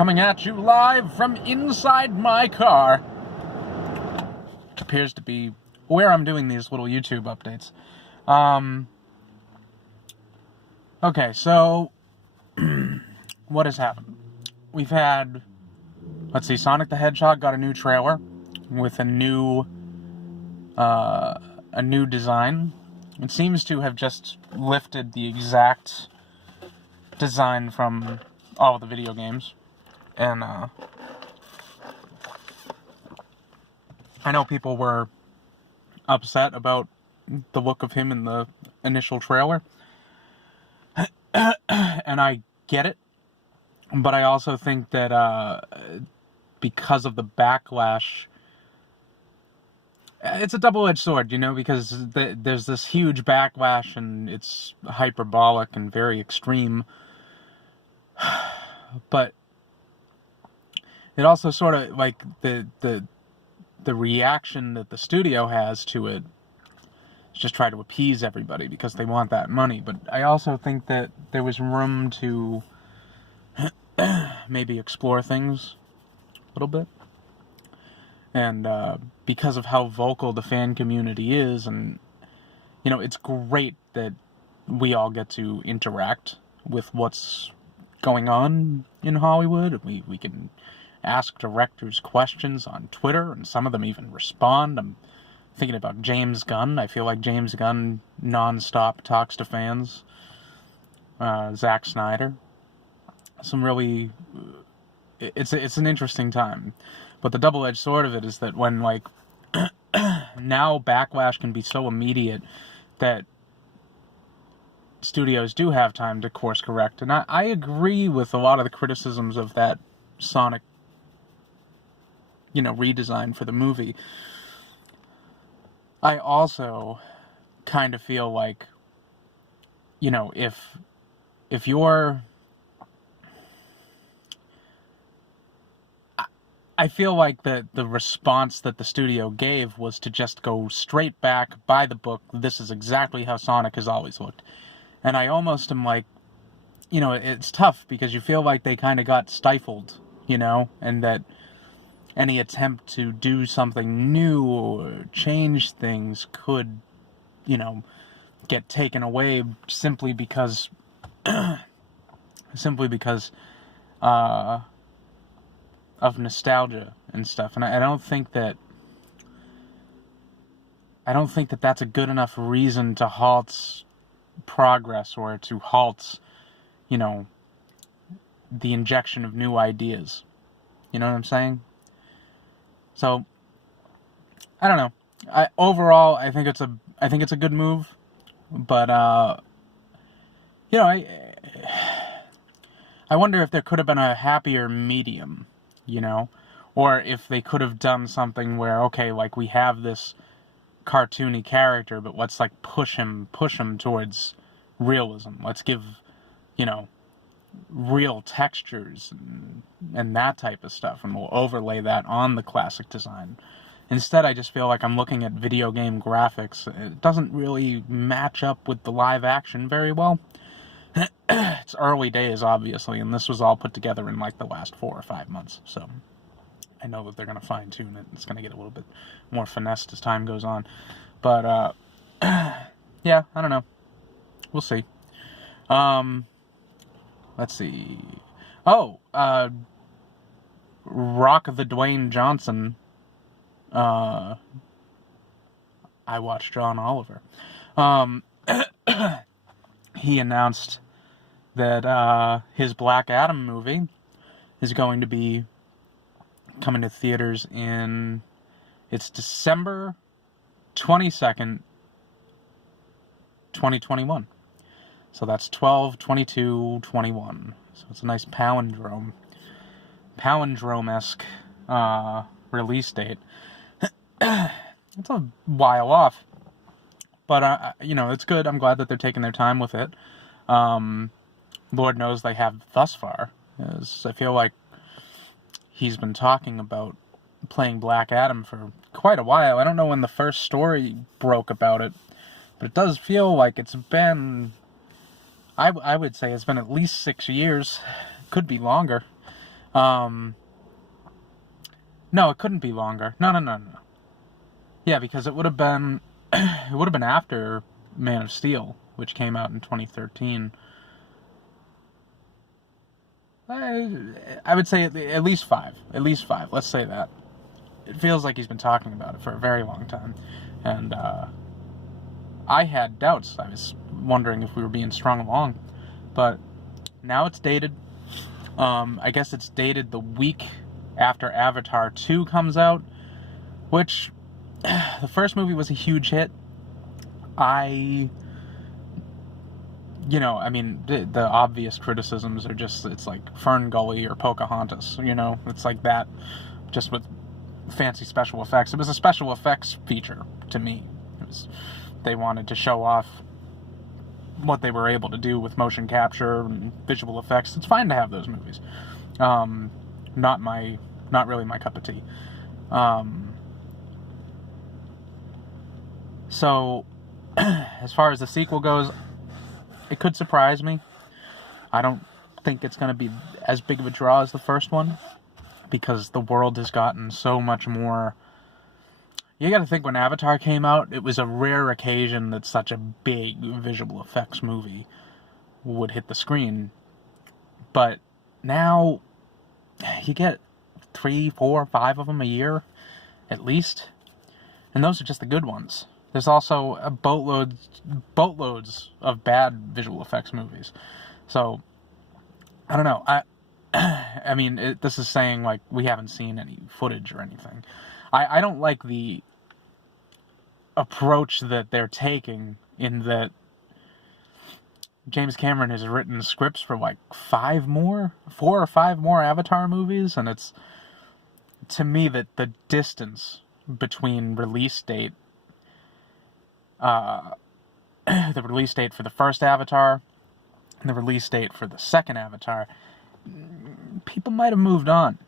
coming at you live from inside my car, which appears to be where I'm doing these little YouTube updates. Okay, so what has happened? We've had, let's see, Sonic the Hedgehog got a new trailer with a new design. It seems to have just lifted the exact design from all of the video games. And I know people were upset about the look of him in the initial trailer. And I get it. But I also think that because of the backlash, it's a double-edged sword, you know, because there's this huge backlash and it's hyperbolic and very extreme. But it also sort of, like, the reaction that the studio has to it is just try to appease everybody because they want that money. But I also think that there was room to maybe explore things a little bit. And because of how vocal the fan community is, and, you know, it's great that we all get to interact with what's going on in Hollywood. We can ask directors questions on Twitter, and some of them even respond. I'm thinking about James Gunn. I feel like James Gunn nonstop talks to fans. Zack Snyder. Some really... It's an interesting time. But the double-edged sword of it is that when, like, now backlash can be so immediate that studios do have time to course correct. And I agree with a lot of the criticisms of that Sonic, you know, redesign for the movie. I also kind of feel like, you know, if you're... I feel like the response that the studio gave was to just go straight back, by the book, this is exactly how Sonic has always looked. And I almost am like, you know, it's tough because you feel like they kind of got stifled, you know, and that any attempt to do something new or change things could, you know, get taken away simply because of nostalgia and stuff. And I don't think that that's a good enough reason to halt progress or to halt, you know, the injection of new ideas. You know what I'm saying? So I don't know. Overall, I think it's a good move, but you know, I wonder if there could have been a happier medium, you know, or if they could have done something where, okay, like, we have this cartoony character, but let's, like, push him towards realism. Let's give, you know, real textures and that type of stuff, and we'll overlay that on the classic design. Instead, I just feel like I'm looking at video game graphics. It doesn't really match up with the live action very well. It's early days, obviously, and this was all put together in, like, the last 4 or 5 months, so I know that they're going to fine-tune it. It's going to get a little bit more finessed as time goes on. But, yeah, I don't know. We'll see. Let's see. Oh, Rock the Dwayne Johnson. I watched John Oliver. He announced that his Black Adam movie is going to be coming to theaters it's December 22nd, 2021. So that's 12/22/21. So it's a nice palindrome-esque release date. It's a while off. But, you know, it's good. I'm glad that they're taking their time with it. Lord knows they have thus far. I feel like he's been talking about playing Black Adam for quite a while. I don't know when the first story broke about it, but it does feel like it's been... I would say it's been at least 6 years. Could be longer. No, it couldn't be longer. No. Yeah, because it would have been after Man of Steel, which came out in 2013. I would say at least 5. At least 5. Let's say that. It feels like he's been talking about it for a very long time. And I had doubts. I was wondering if we were being strung along. But now it's dated. I guess it's dated the week after Avatar 2 comes out, which the first movie was a huge hit. The obvious criticisms are just, it's like Fern Gully or Pocahontas, it's like that, just with fancy special effects. It was a special effects feature to me. They wanted to show off what they were able to do with motion capture and visual effects. It's fine to have those movies. Not really my cup of tea. So, as far as the sequel goes, it could surprise me. I don't think it's going to be as big of a draw as the first one, because the world has gotten so much more. You got to think, when Avatar came out, it was a rare occasion that such a big visual effects movie would hit the screen. But now, you get 3, 4, 5 of them a year, at least. And those are just the good ones. There's also boatloads of bad visual effects movies. So, I don't know. I mean, this is saying, like, we haven't seen any footage or anything. I don't like the approach that they're taking, in that James Cameron has written scripts for, like, 4 or 5 more Avatar movies, and it's, to me, that the distance between release date, the release date for the first Avatar and the release date for the second Avatar, people might have moved on.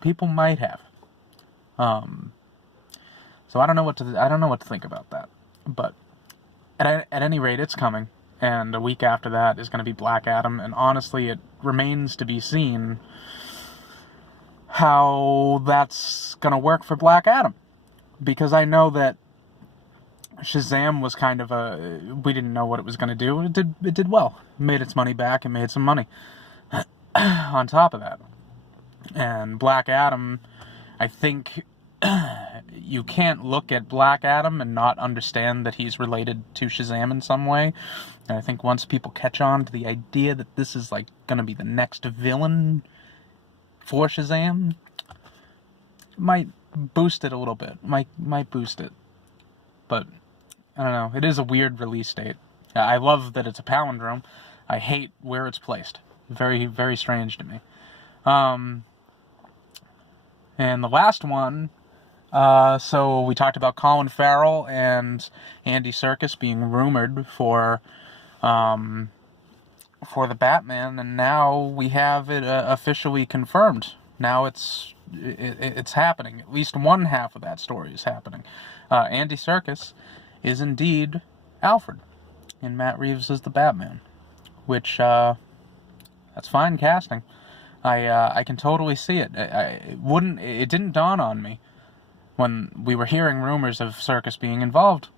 People might have. So I don't know what to think about that. But at any rate, it's coming, and a week after that is going to be Black Adam, and honestly, it remains to be seen how that's going to work for Black Adam, because I know that Shazam was kind of we didn't know what it was going to do. It did well. It made its money back and made some money on top of that. And Black Adam, I think you can't look at Black Adam and not understand that he's related to Shazam in some way. And I think once people catch on to the idea that this is like going to be the next villain for Shazam, it might boost it a little bit. Might boost it. But I don't know. It is a weird release date. I love that it's a palindrome. I hate where it's placed. Very, very strange to me. And the last one, so we talked about Colin Farrell and Andy Serkis being rumored for the Batman, and now we have it officially confirmed. Now it's happening. At least one half of that story is happening. Andy Serkis is indeed Alfred, and Matt Reeves is the Batman, which that's fine casting. I can totally see it. It didn't dawn on me when we were hearing rumors of Serkis being involved.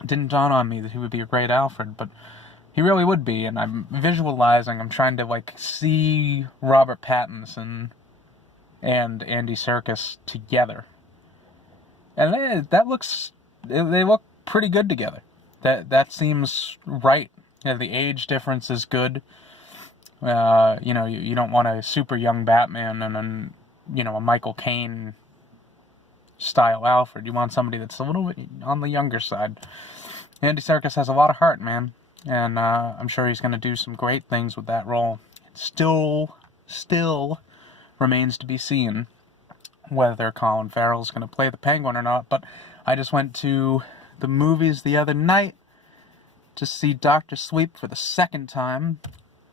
It didn't dawn on me that he would be a great Alfred, but he really would be. And I'm trying to like see Robert Pattinson and Andy Serkis together, and they look pretty good together. That seems right. Yeah, the age difference is good. You don't want a super young Batman and then, a Michael Caine style Alfred. You want somebody that's a little bit on the younger side. Andy Serkis has a lot of heart, man, and I'm sure he's going to do some great things with that role. It still remains to be seen whether Colin Farrell is going to play the Penguin or not, but I just went to the movies the other night to see Dr. Sleep for the second time.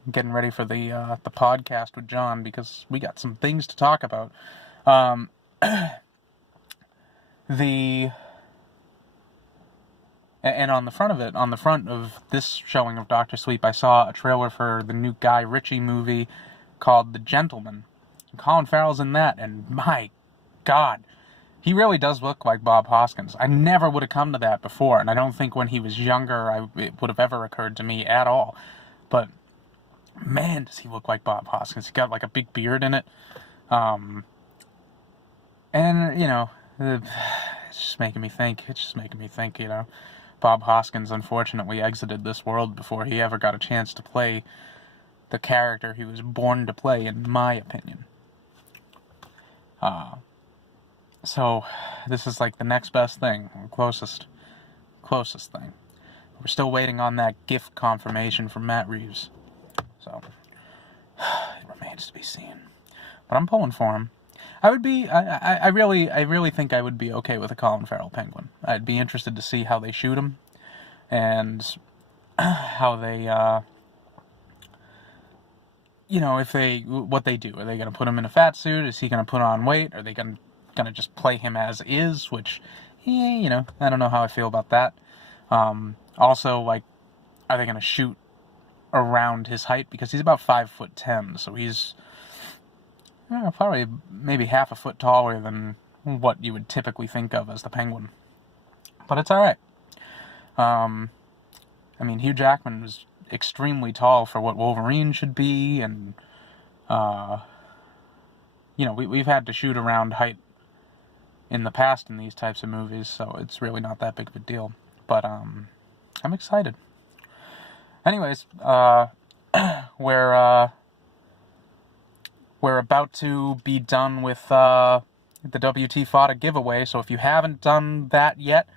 I'm getting ready for the podcast with John, because we got some things to talk about. And on the front of this showing of Dr. Sleep, I saw a trailer for the new Guy Ritchie movie called The Gentleman, Colin Farrell's in that, and my God, he really does look like Bob Hoskins. I never would have come to that before, and I don't think when he was younger it would have ever occurred to me at all. But, man, does he look like Bob Hoskins. He's got, like, a big beard in it. And, you know, it's just making me think. You know. Bob Hoskins, unfortunately, exited this world before he ever got a chance to play the character he was born to play, in my opinion. So, this is like the next best thing, closest thing. We're still waiting on that gift confirmation from Matt Reeves. So, it remains to be seen. But I'm pulling for him. I really think I would be okay with a Colin Farrell Penguin. I'd be interested to see how they shoot him, and how they, you know, what they do. Are they going to put him in a fat suit? Is he going to put on weight? Are they going to just play him as is? Which, you know, I don't know how I feel about that. Also, like, are they going to shoot around his height? Because he's about 5'10", so he's probably maybe half a foot taller than what you would typically think of as the Penguin. But it's alright. I mean, Hugh Jackman was extremely tall for what Wolverine should be, and, you know, we've had to shoot around height in the past in these types of movies, so it's really not that big of a deal. But, I'm excited. Anyways, we're about to be done with the WTFAWTA giveaway, so if you haven't done that yet,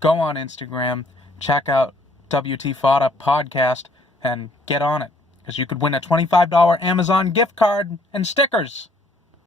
go on Instagram, check out WTFAWTA podcast, and get on it, because you could win a $25 Amazon gift card and stickers.